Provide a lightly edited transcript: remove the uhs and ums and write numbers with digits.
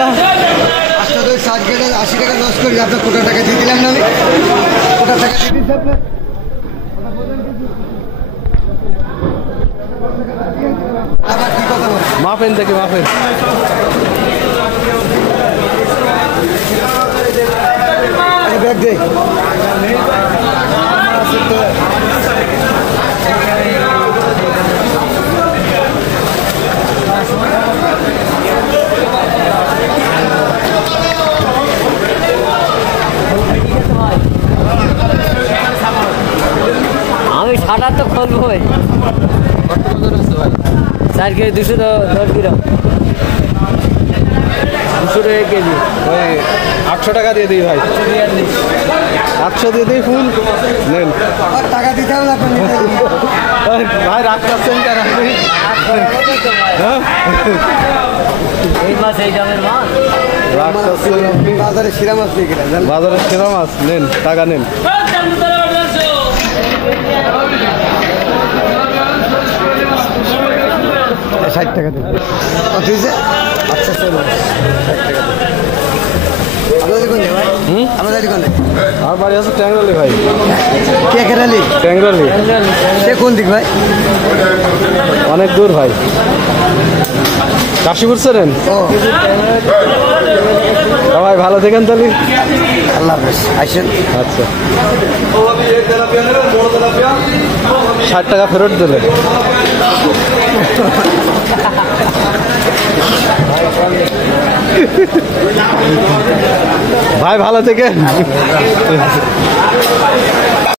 না 80 টাকা লস করি, আপনার কোটা টাকা দিয়ে দিলাম না আমি, কোটা টাকা দিয়ে দিচ্ছি আপনার। আবার কি কথা বল, মাফেন দেখে মাফেন। ব্যাগ দে। আমি ৭৮ খুলবো ভাই। 4 কেজি 210 গ্রাম, 200 টাকা কেজি। ওই 800 টাকা দিয়ে দিই ভাই, 800 দিয়ে দিই ফুল নেন। টাকা দিতে হবে আপনার ভাই রাগ করছেন কেন আপনি? এই মাছ এই দামের মাছ। রাগ করছেন আপনি? বাজারে শিরা মাছ দিয়ে গেলেন, বাজারে সেরা মাছ নেন, টাকা নেন। 60 টাকা দেবে। আচ্ছা চলো, 60 টাকা দেবে। আপনাদের কোন ভাই? আমাদের কোন? আমার বাড়ি আছে ট্যাংরালি ভাই। কে কেরালি? ট্যাংরালি। সে কোন দিক ভাই? অনেক দূর ভাই, কাশীপুর ছেড়েন। ও ভাই ভালো দেখেন তাহলে। আল্লাহ হাফেজ, আসেন। আচ্ছা 60 টাকা ফেরত দিলে। ভাই ভালো থেকে